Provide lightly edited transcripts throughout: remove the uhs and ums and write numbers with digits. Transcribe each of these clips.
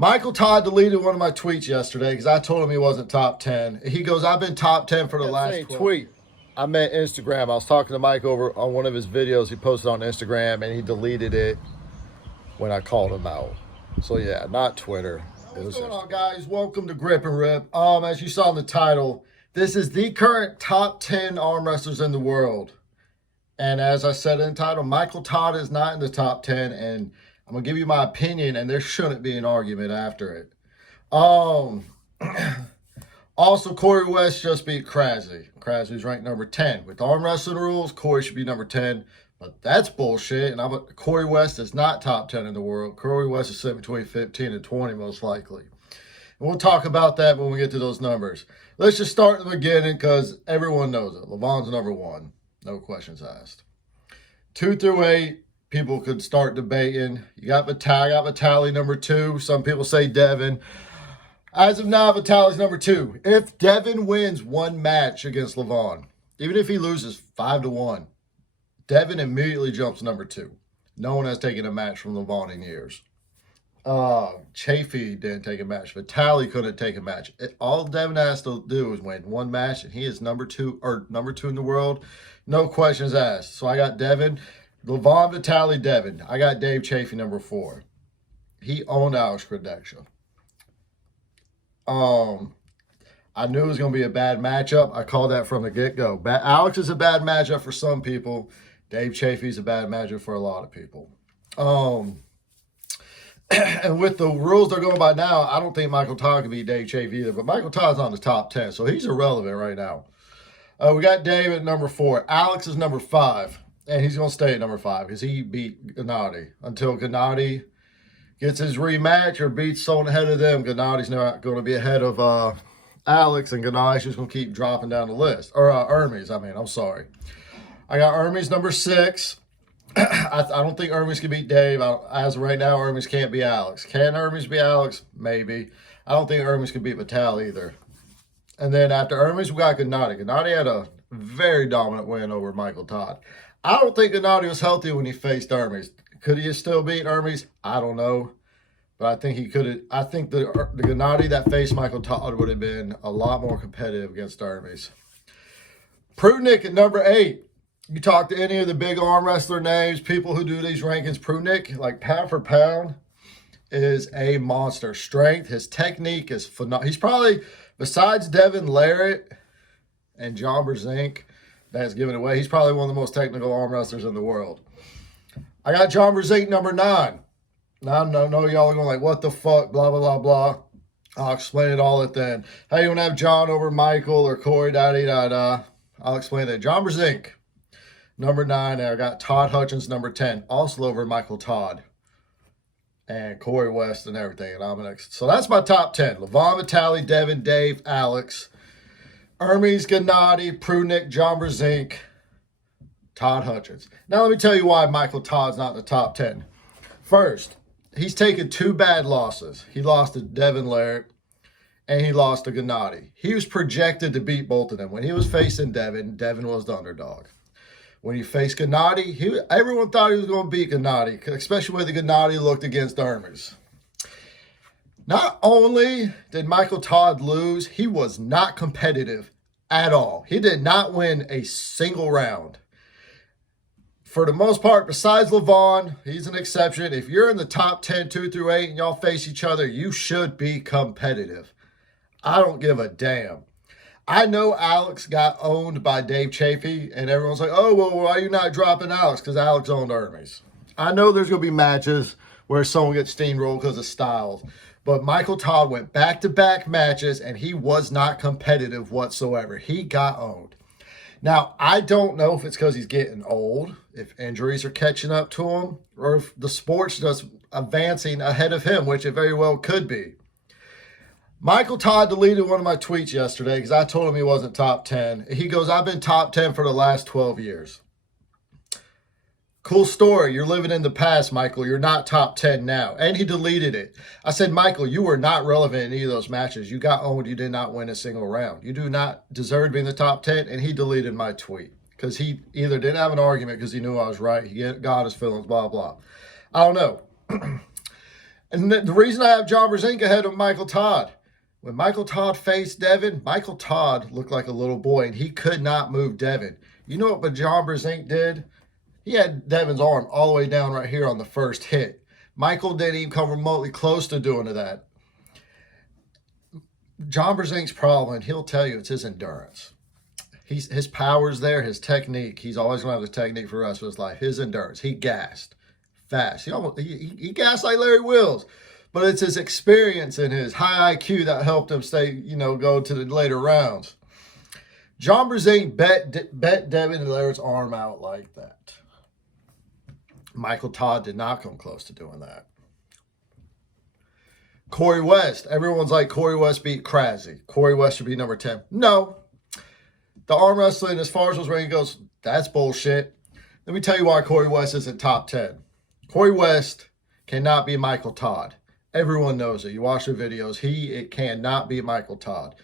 Michael Todd deleted one of my tweets yesterday because I told him he wasn't top 10. He goes, I've been top 10 for the last 12. Tweet. I meant Instagram. I was talking to Mike over on one of his videos he posted on Instagram, and he deleted it when I called him out. So yeah, not Twitter. What's going on, guys? Welcome to Grip and Rip. As you saw in the title, this is the current top 10 arm wrestlers in the world. And as I said in the title, Michael Todd is not in the top 10, and I'm going to give you my opinion, and there shouldn't be an argument after it. Also, Corey West just beat Krasimir. Krasimir's ranked number 10. With arm wrestling rules, Corey should be number 10, but that's bullshit, and Corey West is not top 10 in the world. Corey West is sitting between 15 and 20, most likely. And we'll talk about that when we get to those numbers. Let's just start at the beginning, because everyone knows it. Levon's number 1. No questions asked. 2 through 8. People could start debating. You got Vitaly number 2. Some people say Devin. As of now, Vitaly's number 2. If Devin wins one match against Levon, even if he loses 5-1, Devin immediately jumps number 2. No one has taken a match from Levon in years. JbVickiee didn't take a match. Vitaly couldn't take a match. All Devin has to do is win one match, and he is number 2 in the world. No questions asked. So I got Devin. Levon, Vitaly, Devin. I got JbVickiee number 4. He owned Alex Krejci. I knew it was going to be a bad matchup. I called that from the get-go. Alex is a bad matchup for some people. JbVickiee is a bad matchup for a lot of people. And with the rules they're going by now, I don't think Michael Todd can beat JbVickiee either. But Michael Todd's on the top 10, so he's irrelevant right now. We got Dave at number 4. Alex is number 5. And he's going to stay at number 5 because he beat Gennady. Until Gennady gets his rematch or beats someone ahead of them, Gennady's not going to be ahead of Alex, and Gennady's just going to keep dropping down the list. Or Hermes, I'm sorry. I got Hermes number 6. I don't think Hermes can beat Dave. As of right now, Hermes can't beat Alex. Can Hermes beat Alex? Maybe. I don't think Hermes can beat Vitaly either. And then after Hermes, we got Gennady. Gennady had a very dominant win over Michael Todd. I don't think Gennady was healthy when he faced Hermes. Could he have still beaten Hermes? I don't know. But I think he could have. I think the Gennady that faced Michael Todd would have been a lot more competitive against Hermes. Prudnick at number 8. You talk to any of the big arm wrestler names, people who do these rankings, Prudnick, like pound for pound, is a monster. Strength, his technique is phenomenal. He's probably, besides Devin Larratt and John Brzenk, that's given away, he's probably one of the most technical arm wrestlers in the world. I got John Brzenk number 9. Now, no, y'all are going like, what the fuck, blah, blah, blah, blah. I'll explain it all at the end. How you want to have John over Michael or Corey, da-da-da-da. I'll explain that. John Brzenk, number 9. And I got Todd Hutchins, number 10. Also over Michael Todd. And Corey West and everything. And I'm next. So that's my top 10. Levon, Vitaly, Devin, Dave, Alex, Hermes, Gennady, Prudnick, John Brzenk, Todd Hutchins. Now let me tell you why Michael Todd's not in the top 10. First, he's taken 2 bad losses. He lost to Devin Larratt, and he lost to Gennady. He was projected to beat both of them. When he was facing Devin, Devin was the underdog. When he faced Gennady, everyone thought he was going to beat Gennady, especially when the Gennady looked against Hermes. Not only did Michael Todd lose, he was not competitive at all. He did not win a single round. For the most part, besides Levon, he's an exception. If you're in the top 10, 2 through 8, and y'all face each other, you should be competitive. I don't give a damn. I know Alex got owned by JbVickiee, and everyone's like, oh, well, why are you not dropping Alex? Because Alex owned Hermes. I know there's going to be matches where someone gets steamrolled because of styles. But Michael Todd went back-to-back matches, and he was not competitive whatsoever. He got owned. Now, I don't know if it's because he's getting old, if injuries are catching up to him, or if the sport's just advancing ahead of him, which it very well could be. Michael Todd deleted one of my tweets yesterday because I told him he wasn't top 10. He goes, I've been top 10 for the last 12 years. Cool story. You're living in the past, Michael. You're not top 10 now. And he deleted it. I said, Michael, you were not relevant in any of those matches. You got owned. You did not win a single round. You do not deserve to be in the top 10. And he deleted my tweet because he either didn't have an argument because he knew I was right. He got his feelings, blah, blah. I don't know. And the reason I have Jobbers Inc. ahead of Michael Todd, when Michael Todd faced Devin, Michael Todd looked like a little boy, and he could not move Devin. You know what Jobbers Inc. did? He had Devin's arm all the way down right here on the first hit. Michael didn't even come remotely close to doing that. Jobbers Inc.'s problem, and he'll tell you, it's his endurance. His power's there, his technique. He's always going to have the technique for the rest of his life. His endurance. He gassed fast. He gassed like Larry Wills. But it's his experience and his high IQ that helped him stay, go to the later rounds. Jobbers Inc. bet Devin Laird's arm out like that. Michael Todd did not come close to doing that. Corey West. Everyone's like, Corey West beat Krasimir. Corey West should be number 10. No. The arm wrestling, as far as those rankings goes, that's bullshit. Let me tell you why Corey West isn't top 10. Corey West cannot be Michael Todd. Everyone knows it. You watch the videos. It cannot be Michael Todd.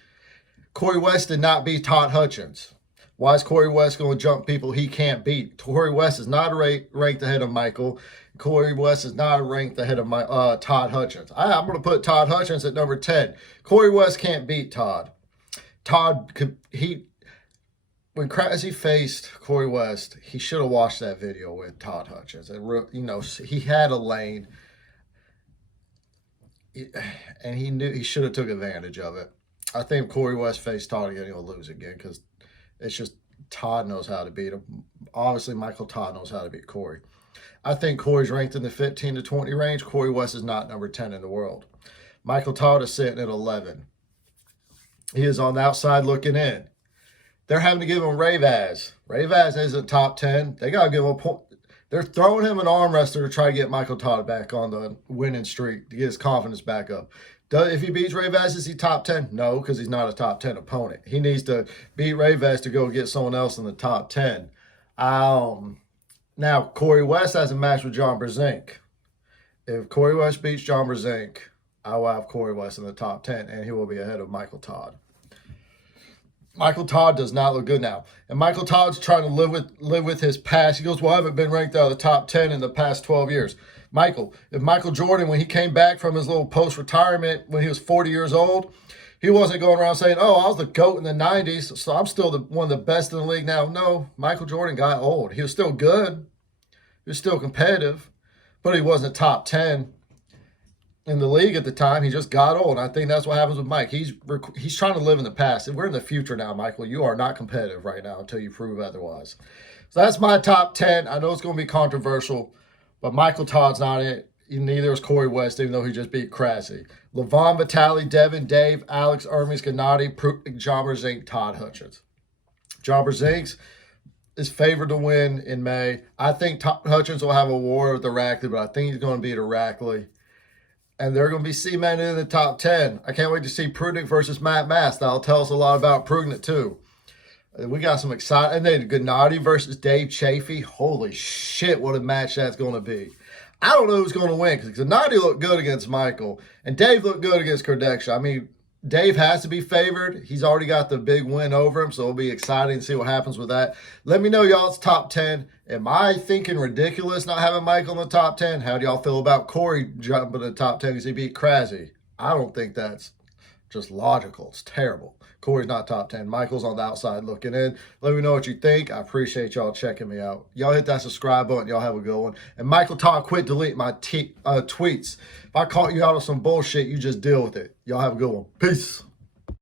Corey West did not beat Todd Hutchins. Why is Corey West going to jump people he can't beat? Corey West is not ranked ahead of Michael. Corey West is not ranked ahead of Todd Hutchins. I'm going to put Todd Hutchins at number 10. Corey West can't beat Todd. When Krasimir faced Corey West, he should have watched that video with Todd Hutchins. And, he had a lane, and he knew he should have took advantage of it. I think if Corey West faced Todd again, he'll lose again because it's just Todd knows how to beat him. Obviously, Michael Todd knows how to beat Corey. I think Corey's ranked in the 15 to 20 range. Corey West is not number 10 in the world. Michael Todd is sitting at 11. He is on the outside looking in. They're having to give him Ray Vaz. Ray Vaz isn't top 10. They got to give him a point. They're throwing him an arm wrestler to try to get Michael Todd back on the winning streak, to get his confidence back up. If he beats Ray Vaz, is he top 10? No, because he's not a top 10 opponent. He needs to beat Ray Vaz to go get someone else in the top 10. Now, Corey West has a match with Jobbers Inc. If Corey West beats Jobbers Inc., I will have Corey West in the top 10, and he will be ahead of Michael Todd. Michael Todd does not look good now. And Michael Todd's trying to live with his past. He goes, well, I haven't been ranked out of the top 10 in the past 12 years. If Michael Jordan, when he came back from his little post-retirement when he was 40 years old, he wasn't going around saying, oh, I was the GOAT in the 90s, so I'm still one of the best in the league now. No, Michael Jordan got old. He was still good. He was still competitive, but he wasn't top 10 in the league at the time. He just got old. I think that's what happens with Mike. He's trying to live in the past. And we're in the future now, Michael. You are not competitive right now until you prove otherwise. So that's my top 10. I know it's going to be controversial, but Michael Todd's not it. Neither is Corey West, even though he just beat Krasimir. Levon Vitali, Devin, Dave, Alex, Hermes, Gennady, Jobbers Inc., Todd Hutchins. Jobbers Inc. is favored to win in May. I think Todd Hutchins will have a war with Iraqli, but I think he's going to beat Iraqli. And they're going to be cemented in the top 10. I can't wait to see Prudnik versus Matt Mass. That'll tell us a lot about Prudnik, too. We got some exciting. And then Gennady versus Dave Chafee. Holy shit, what a match that's going to be. I don't know who's going to win because Gennady looked good against Michael. And Dave looked good against Kardeccia. I mean, Dave has to be favored. He's already got the big win over him, so it'll be exciting to see what happens with that. Let me know, y'all. It's top 10. Am I thinking ridiculous not having Michael in the top 10? How do y'all feel about Corey jumping in the top 10 because he beat Krasimir? I don't think that's just logical. It's terrible. Corey's not top 10. Michael's on the outside looking in. Let me know what you think. I appreciate y'all checking me out. Y'all hit that subscribe button. Y'all have a good one. And Michael Todd, quit deleting my tweets. If I caught you out of some bullshit, you just deal with it. Y'all have a good one. Peace.